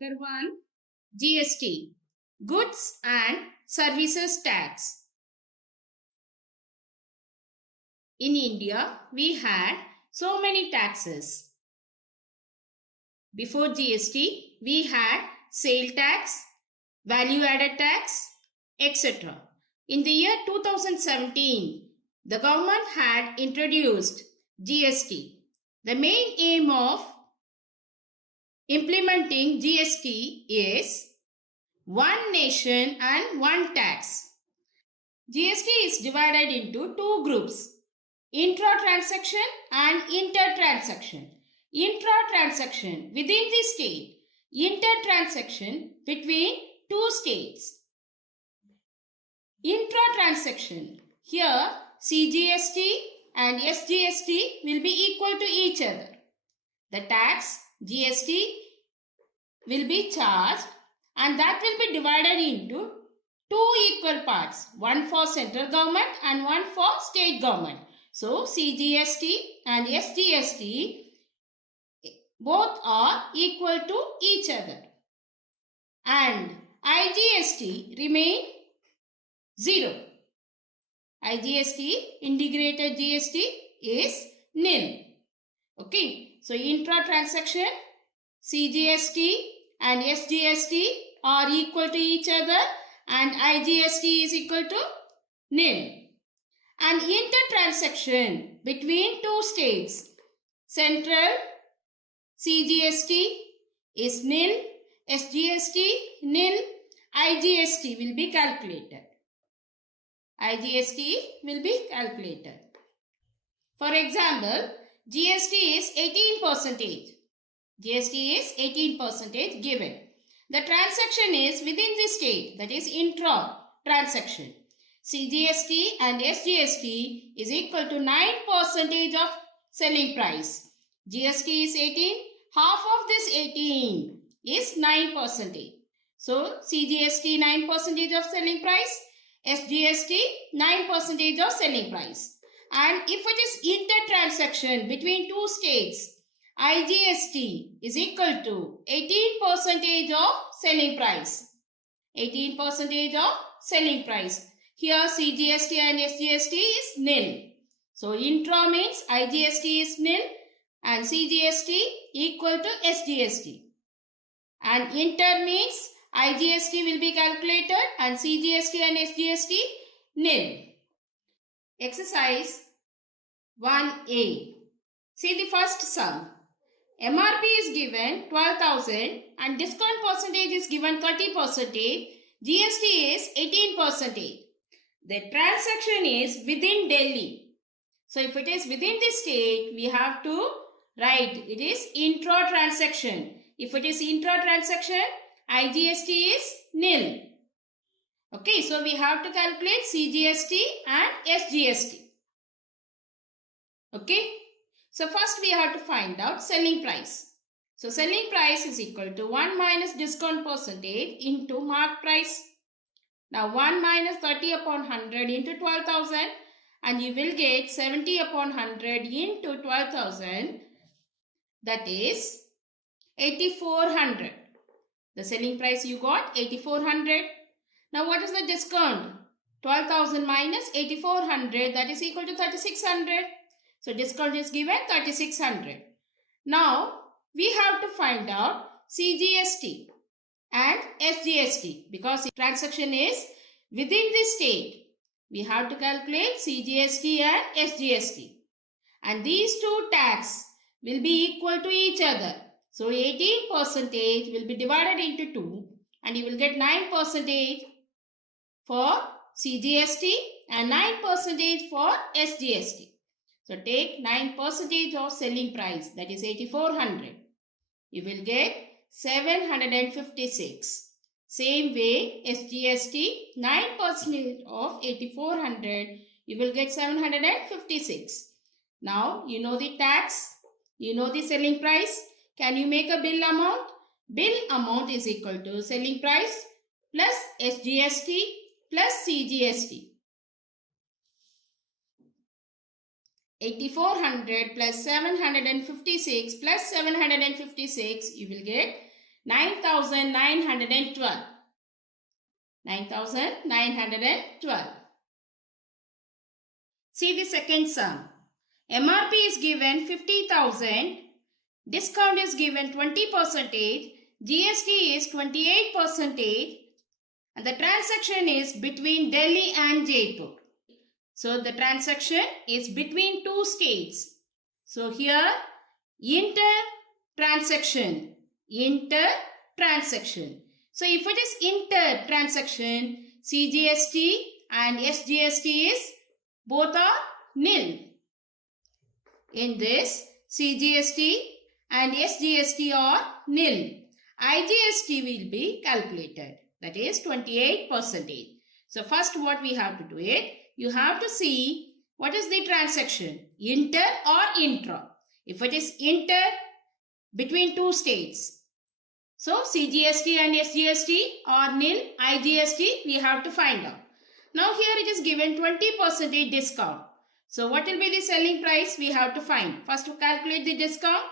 Chapter 1 GST Goods and Services Tax. In India, we had so many taxes. Before GST, we had sale tax, value added tax, etc. In the year 2017, the government had introduced GST. The main aim of implementing GST is one nation and one tax. GST is divided into two groups, intra-transaction and inter-transaction. Intra-transaction within the state, inter-transaction between two states. Intra-transaction, here CGST and SGST will be equal to each other. The tax GST will be charged and that will be divided into two equal parts, one for central government and one for state government. So CGST and SGST both are equal to each other and IGST remain 0. IGST, integrated GST, is nil. Okay. So, intra-transaction, CGST and SGST are equal to each other and IGST is equal to nil. And inter-transaction between two states, central CGST is nil, SGST nil, IGST will be calculated. IGST will be calculated. For example, GST is 18%. GST is 18% given. The transaction is within the state, that is intra-transaction. CGST and SGST is equal to 9% of selling price. GST is 18. Half of this 18 is 9%. So, CGST 9% of selling price, SGST 9% of selling price. And if it is inter-transaction between two states, IGST is equal to 18% of selling price. 18% of selling price. Here CGST and SGST is nil. So intra means IGST is nil and CGST equal to SGST. And inter means IGST will be calculated and CGST and SGST nil. Exercise 1A. See the first sum. MRP is given 12,000 and discount percentage is given 30%. GST is 18%. The transaction is within Delhi. So if it is within the state, we have to write it is intra-transaction. If it is intra-transaction, IGST is nil. Okay, so we have to calculate CGST and SGST. Okay, so first we have to find out selling price. So selling price is equal to 1 minus discount percentage into mark price. Now 1 minus 30 upon 100 into 12,000 and you will get 70 upon 100 into 12,000, that is 8,400. The selling price you got 8,400. Now what is the discount? 12,000 minus 8,400, that is equal to 3,600. So discount is given 3,600. Now we have to find out CGST and SGST because the transaction is within the state. We have to calculate CGST and SGST. And these two tax will be equal to each other. So 18% will be divided into 2 and you will get 9% for CGST and 9% for SGST. So take 9% of selling price, that is 8,400. You will get 756. Same way SGST 9% of 8,400, you will get 756. Now you know the tax, you know the selling price. Can you make a bill amount? Bill amount is equal to selling price plus SGST plus CGST. 8,400 plus 756 plus 756, you will get 9,912. 9,912. See the second sum. MRP is given 50,000. Discount is given 20%. GST is 28%. And the transaction is between Delhi and Jaipur. So the transaction is between two states. So here inter-transaction. Inter-transaction. So if it is inter-transaction, CGST and SGST is both are nil. In this, CGST and SGST are nil. IGST will be calculated. That is 28%. So first what we have to do is, you have to see what is the transaction, inter or intra. If it is inter, between two states, so CGST and SGST are nil. IGST we have to find out. Now here it is given 20% discount. So what will be the selling price we have to find. First to calculate the discount,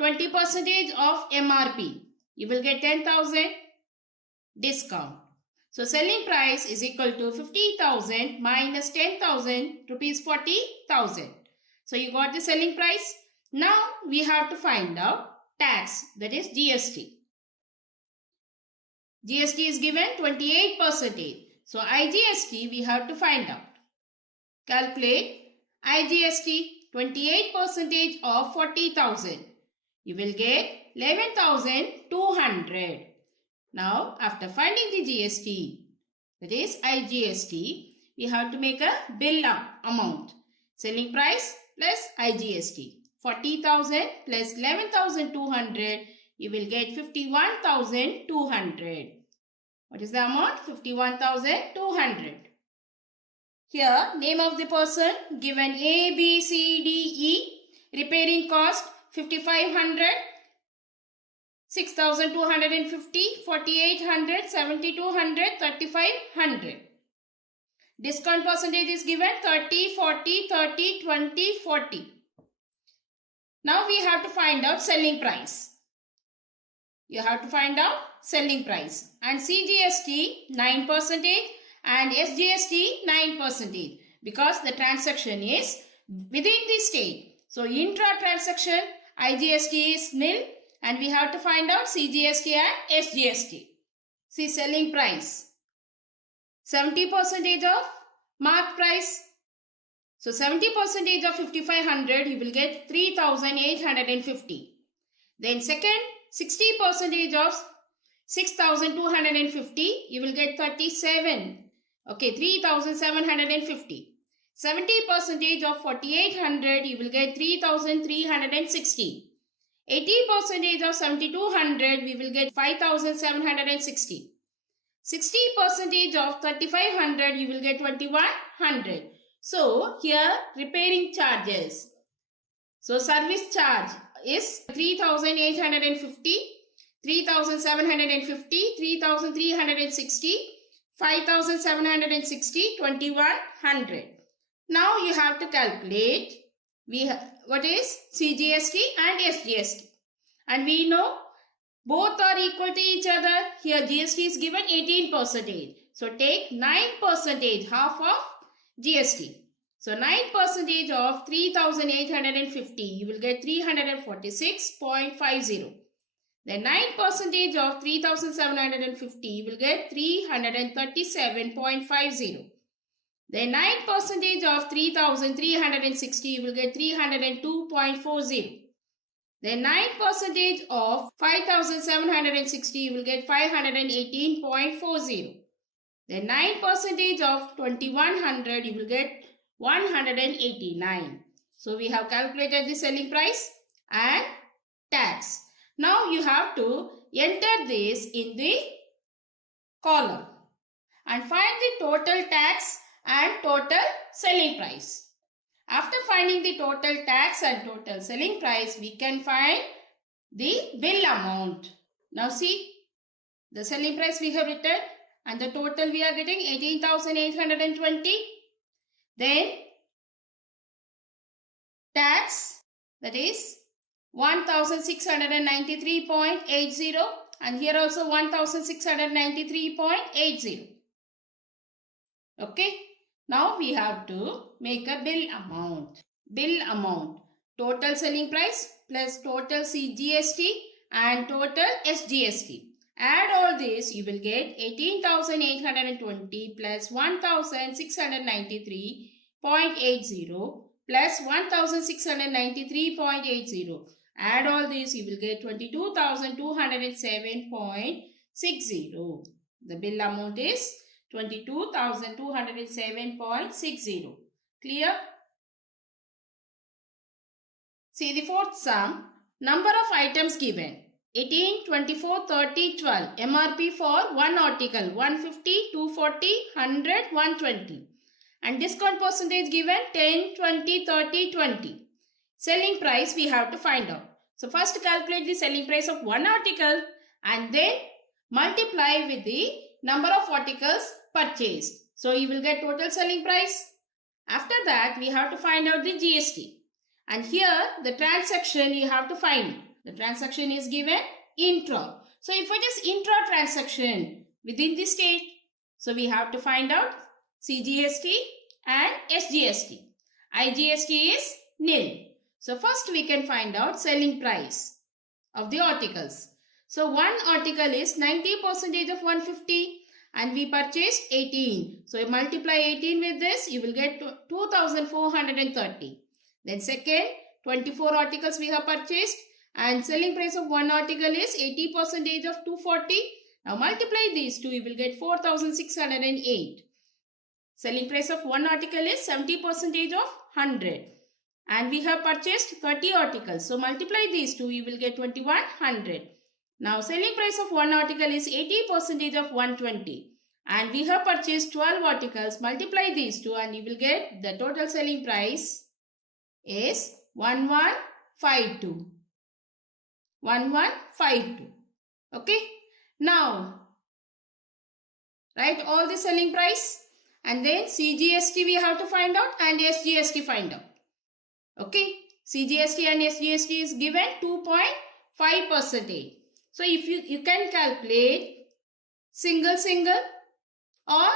20% of MRP. You will get 10,000 discount. So selling price is equal to 50,000 minus 10,000 rupees 40,000. So you got the selling price. Now we have to find out tax, that is GST. GST is given 28%. So IGST we have to find out. Calculate IGST 28% of 40,000. You will get 11,200. Now after finding the GST, that is IGST, we have to make a bill amount. Selling price plus IGST. 40,000 plus 11,200, you will get 51,200. What is the amount? 51,200. Here, name of the person given A, B, C, D, E. Repairing cost 5,500, 6,250, 4,800, 7,200, 3,500. Discount percentage is given 30, 40, 30, 20, 40. Now we have to find out selling price. You have to find out selling price. And CGST 9% and SGST 9% because the transaction is within the state. So intra-transaction IGST is nil and we have to find out CGST and SGST. See selling price. 70% of mark price. So 70% of 5,500 you will get 3,850. Then second 60% of 6,250 you will get 3,750. 70% of 4,800 you will get 3,360. 80% of 7,200 we will get 5,760. 60% of 3,500 you will get 2,100. So here repairing charges. So service charge is 3,850, 3,750, 3,360, 5,760, 2,100. Now you have to calculate what is CGST and SGST. And we know both are equal to each other. Here GST is given 18%. So take 9%, half of GST. So 9% of 3,850, you will get 346.50. Then 9% of 3,750, you will get 337.50. Then 9% of 3,360, you will get 302.40. Then 9% of 5,760, you will get 518.40. Then 9% of 2,100, you will get 189. So we have calculated the selling price and tax. Now you have to enter this in the column and find the total tax and total selling price. After finding the total tax and total selling price, we can find the bill amount. Now see, the selling price we have written and the total we are getting 18,820. Then tax, that is 1,693.80, and here also 1693.80. Okay. Now we have to make a bill amount. Bill amount. Total selling price plus total GST and total SGST. Add all this, you will get 18,820 plus 1,693.80 plus 1,693.80. Add all this, you will get 22,207.60. The bill amount is 22,207.60. Clear? See the fourth sum. Number of items given. 18, 24, 30, 12. MRP for one article 150, 240, 100, 120. And discount percentage given 10, 20, 30, 20. Selling price we have to find out. So first calculate the selling price of one article and then multiply with the number of articles purchased. So you will get total selling price. After that we have to find out the GST. And here the transaction you have to find. The transaction is given intra. So if it is intra transaction within the state, so we have to find out CGST and SGST. IGST is nil. So first we can find out selling price of the articles. So one article is 90% of 150 and we purchased 18. So you multiply 18 with this, you will get 2,430. Then second, 24 articles we have purchased and selling price of one article is 80% of 240. Now multiply these two, you will get 4,608. Selling price of one article is 70% of 100. And we have purchased 30 articles. So multiply these two, you will get 2,100. Now selling price of one article is 80% of 120. And we have purchased 12 articles. Multiply these two and you will get the total selling price is 1152. 1152. Okay. Now write all the selling price and then CGST we have to find out and SGST find out. Okay. CGST and SGST is given 2.5%. So if you can calculate single or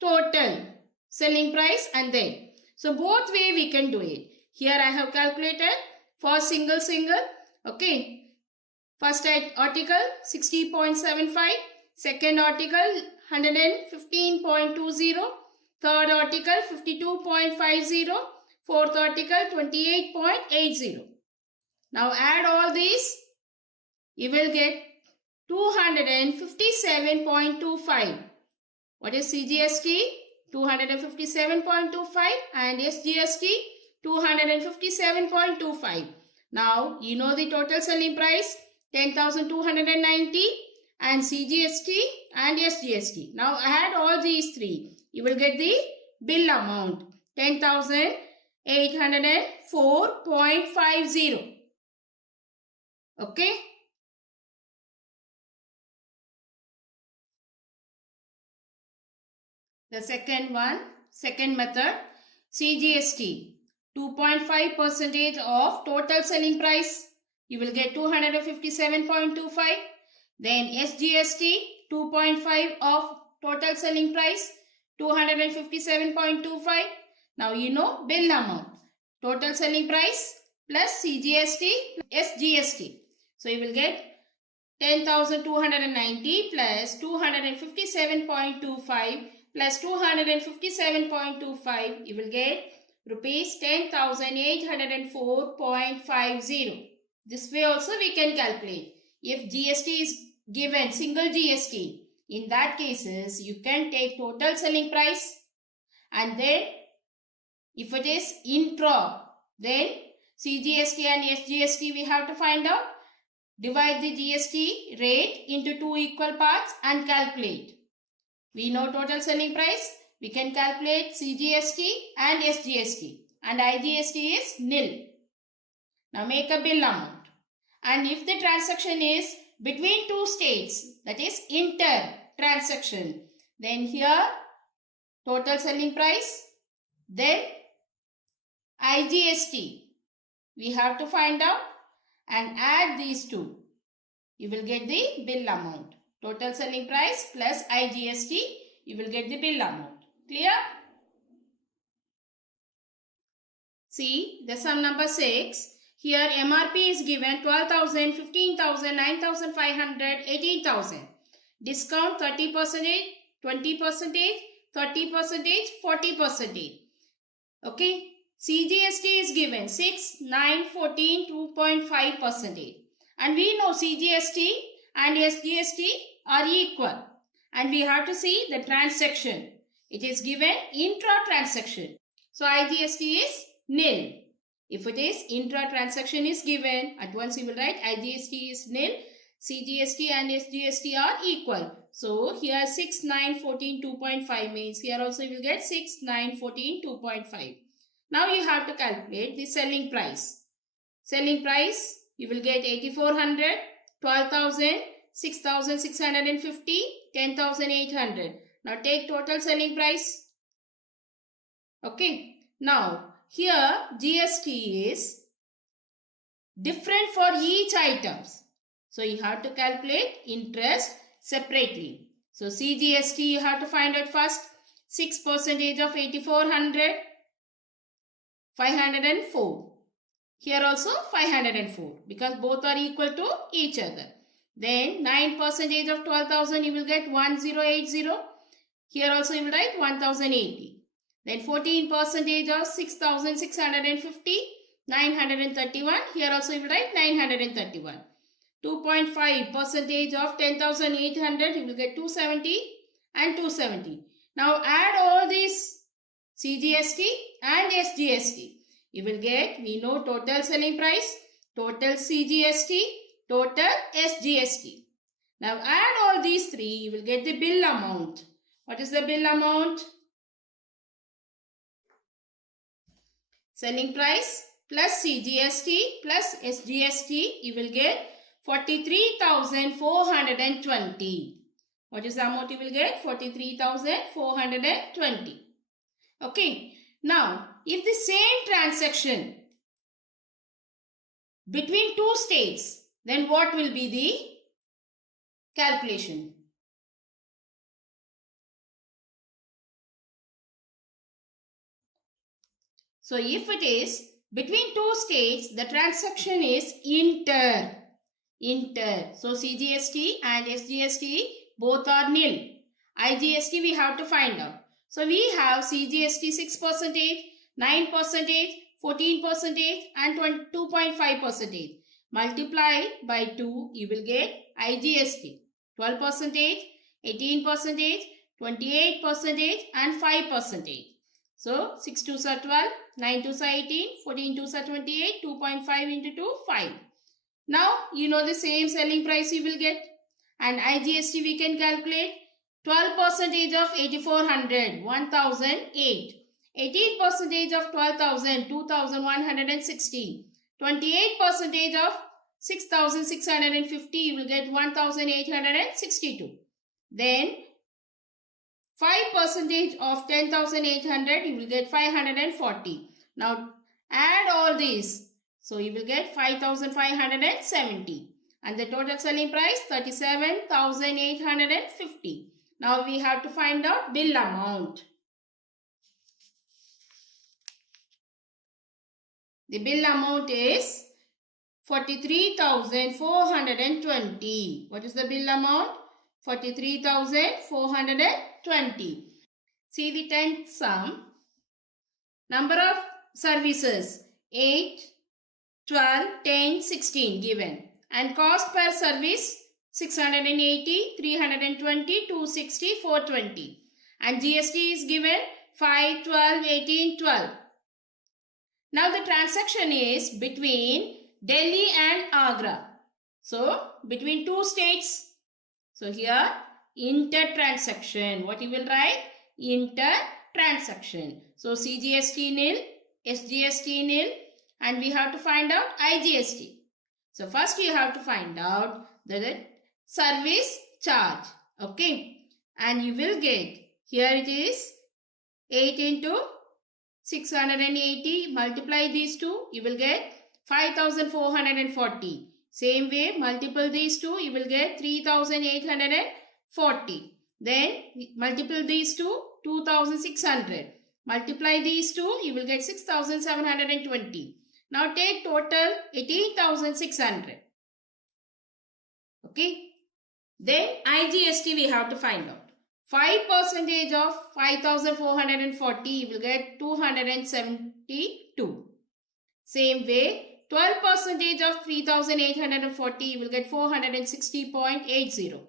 total selling price and then. So both way we can do it. Here I have calculated for single. Okay. First article 60.75. Second article 115.20. Third article 52.50. Fourth article 28.80. Now add all these. You will get 257.25. What is CGST? 257.25 and SGST 257.25. Now you know the total selling price 10,290 and CGST and SGST. Now add all these three. You will get the bill amount 10,804.50. Okay. The second method, CGST, 2.5% of total selling price. You will get 257.25. Then SGST, 2.5 of total selling price, 257.25. Now you know bill amount, total selling price plus CGST plus SGST. So you will get 10,290 plus 257.25 plus 257.25, you will get rupees 10,804.50. This way also we can calculate. If GST is given single GST, in that cases you can take total selling price and then if it is intra, then CGST and SGST we have to find out. Divide the GST rate into two equal parts and calculate. We know total selling price. We can calculate CGST and SGST. And IGST is nil. Now make a bill amount. And if the transaction is between two states, that is inter-transaction, then here total selling price, then IGST we have to find out and add these two. you will get the bill amount. Total selling price plus IGST, you will get the bill amount. Clear? See the sum number 6. Here MRP is given 12,000, 15,000, 9,500, 18,000. Discount 30%, 20%, 30%, 40%. Okay. CGST is given 6, 9, 14, 2.5%. And we know CGST and SGST are equal. And we have to see the transaction. It is given intra-transaction. So IGST is nil. If it is intra-transaction is given, at once you will write IGST is nil. CGST and SGST are equal. So here 6, 9, 14, 2.5 means here also you will get 6, 9, 14, 2.5. Now you have to calculate the selling price. Selling price you will get 8,400, 12,000, 6,650, 10,800. Now take total selling price. Okay. Now here GST is different for each items. So you have to calculate interest separately. So CGST you have to find out first. 6% of 8,400, 504. Here also 504 because both are equal to each other. Then 9% of 12,000 you will get 1080. Here also you will write 1080. Then 14% of 6,650, 931. Here also you will write 931. 2.5% of 10,800 you will get 270 and 270. Now add all these CGST and SGST. You will get, we know total selling price, total CGST, total SGST. Now add all these three, you will get the bill amount. What is the bill amount? Selling price plus CGST plus SGST, you will get 43,420. What is the amount you will get? 43,420. Okay. Now, if the same transaction between two states, then what will be the calculation? So, if it is between two states, the transaction is inter. So, CGST and SGST both are nil. IGST we have to find out. So, we have CGST 6%, 9%, 14% and 2.5%. Multiply by 2, you will get IGST 12%, 18%, 28% and 5%. So, 6 2s are 12, 9 2s are 18, 14 2s are 28, 2.5 into 2, 5. Now, you know the same selling price you will get. And IGST we can calculate 12% of 8,400, 1,008. 18% of 12,000, 2,116. 28% of 6,650, you will get 1,862. Then 5% of 10,800, you will get 540. Now add all these. So you will get 5,570. And the total selling price 37,850. Now we have to find out bill amount. The bill amount is 43,420. What is the bill amount? 43,420. See the 10th sum. Number of services 8, 12, 10, 16 given. And cost per service 680, 320, 260, 420. And GST is given 5, 12, 18, 12. Now the transaction is between Delhi and Agra. So between two states. So here inter-transaction. What you will write? Inter-transaction. So CGST nil, SGST nil, and we have to find out IGST. So first you have to find out the service charge. Okay. And you will get, here it is 8 into 680, multiply these two, you will get 5,440. Same way, multiple these two, you will get 3840. Then multiple these two, 2600. Multiply these two, you will get 6720. Now take total 18,600. Okay. Then IGST we have to find out. 5% of 5,440, you will get 272. Same way, 12% of 3,840, you will get 460.80.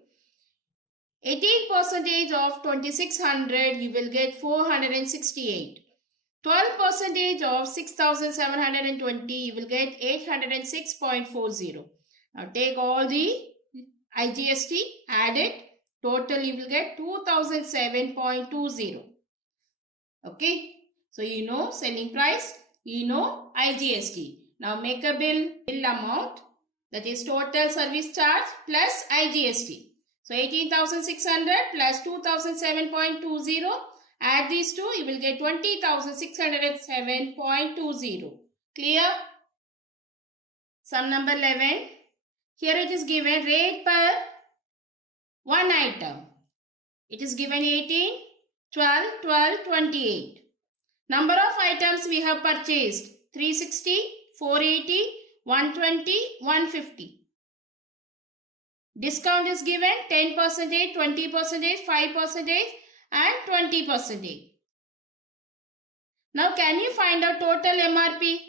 18% of 2,600, you will get 468. 12% of 6,720, you will get 806.40. Now take all the IGST, add it. Total you will get 2007.20. Okay. So you know selling price, you know IGST. Now make a bill amount, that is total service charge plus IGST. So 18,600 plus 2007.20. Add these two, you will get 20,607.20. Clear? Sum number 11. Here it is given rate per one item. It is given 18, 12, 12, 28. Number of items we have purchased 360, 480, 120, 150. Discount is given 10%, 20%, 5% and 20%. Now can you find out total MRP?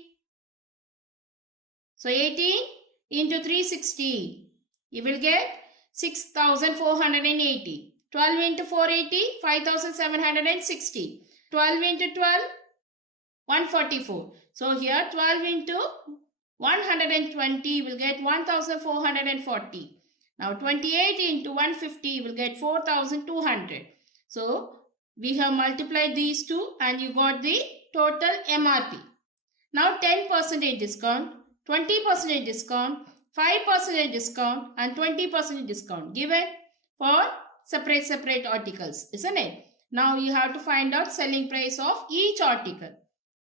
So 18 into 360, you will get 6,480. 12 into 480, 5,760. 12 into 12, 144. So here 12 into 120, you will get 1,440. Now 28 into 150, you will get 4,200. So we have multiplied these two and you got the total MRP. Now 10% discount, 20% discount, 5% discount and 20% discount given for separate articles, isn't it? Now you have to find out selling price of each article.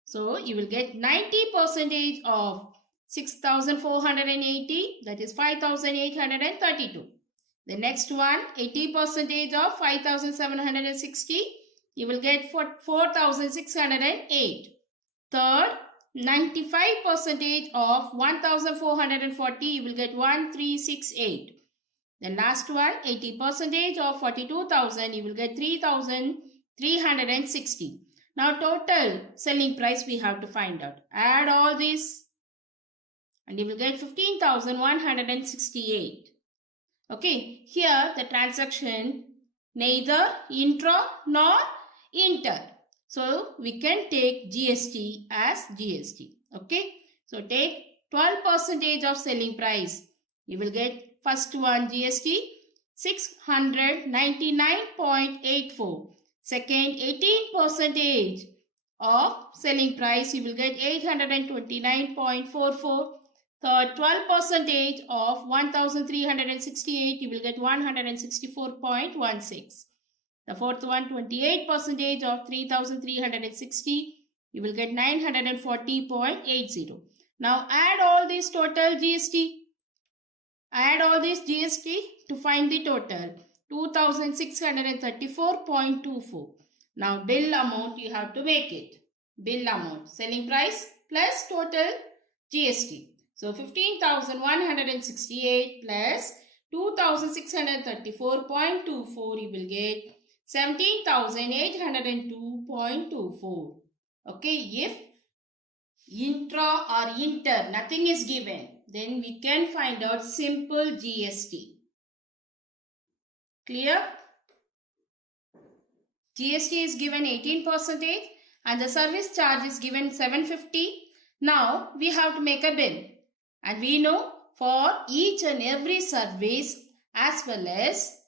So you will get 90% of 6,480, that is 5,832. The next one, 80% of 5,760, you will get 4,608. Third, 95% of 1,440, you will get 1,368. The last one, 80% of 42,000, you will get 3,360. Now total selling price we have to find out. Add all these and you will get 15,168. Okay, here the transaction neither intra nor inter. So we can take GST as GST. Okay, so take 12% of selling price. You will get first one GST 699.84. Second, 18% of selling price, you will get 829.44. Third, 12% of 1,368, you will get 164.16. The fourth one, 28% of 3,360, you will get 940.80. Now add all this total GST. Add all this GST to find the total. 2,634.24. Now bill amount you have to make it. Bill amount, selling price plus total GST. So 15,168 plus 2,634.24, you will get 17,802.24. Okay, if intra or inter nothing is given, then we can find out simple GST. Clear? GST is given 18% and the service charge is given 750. Now we have to make a bill. And we know for each and every service as well as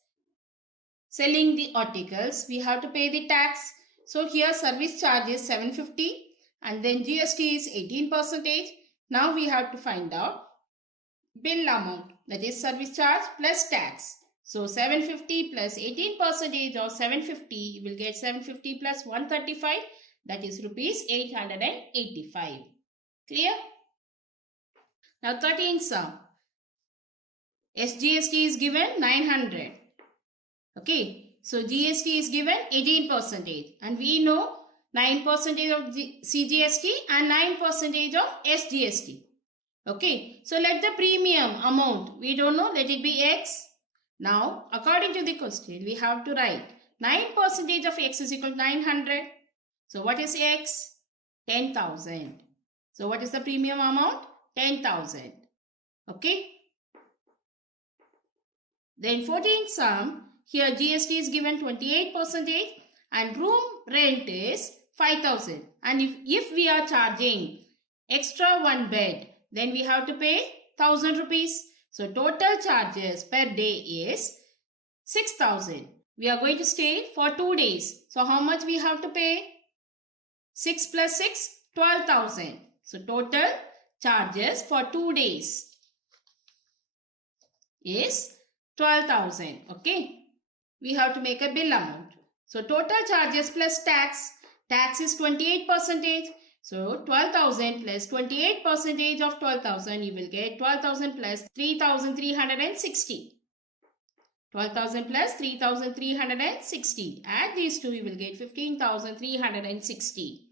selling the articles, we have to pay the tax. So here service charge is 750 and then GST is 18%. Now we have to find out bill amount, that is service charge plus tax. So 750 plus 18% of 750, you will get 750 plus 135, that is rupees 885. Clear? Now 13th sum. SGST is given 900. Okay, so GST is given 18% and we know 9% of CGST and 9% of SGST. Okay, so let the premium amount, we don't know, let it be X. Now, according to the question, we have to write 9% of X is equal to 900. So, what is X? 10,000. So, what is the premium amount? 10,000. Okay. Then 14th sum, here GST is given 28% and room rent is 5,000. And if we are charging extra one bed, then we have to pay 1,000 rupees. So total charges per day is 6,000. We are going to stay for 2 days. So how much we have to pay? 6 plus 6, 12,000. So total charges for 2 days is 12,000. Okay. We have to make a bill amount. So total charges plus tax. Tax is 28%. So 12,000 plus 28% of 12,000, you will get 12,000 plus 3,360. 12,000 plus 3,360. Add these two, you will get 15,360.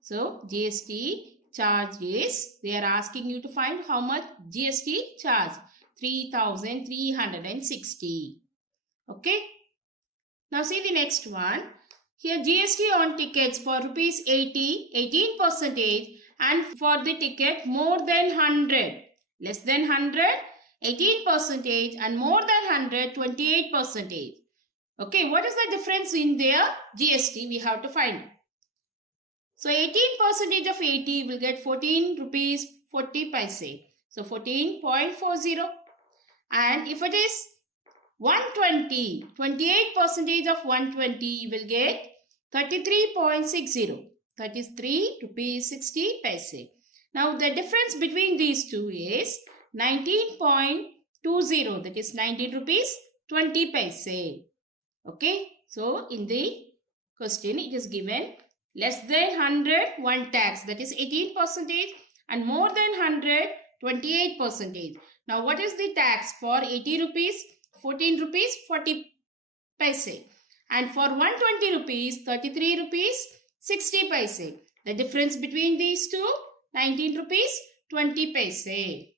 So GST charge is, they are asking you to find how much GST charge. 3,360. Okay. Now see the next one. Here GST on tickets for rupees 80, 18%, and for the ticket more than 100, less than 100, 18%, and more than 100, 28%. Okay, what is the difference in their GST? We have to find. So 18% of 80 will get 14 rupees 40 paise. So 14.40. And if it is 120, 28% of 120, you will get 33.60. 33 rupees 60 paise. Now the difference between these two is 19.20. That is 19 rupees 20 paise. Okay. So in the question it is given less than 100 one tax, that is 18%, and more than 100 28%. Now what is the tax for 80 rupees? 14 rupees 40 paise. And for 120 rupees, 33 rupees 60 paise. The difference between these two, 19 rupees 20 paise.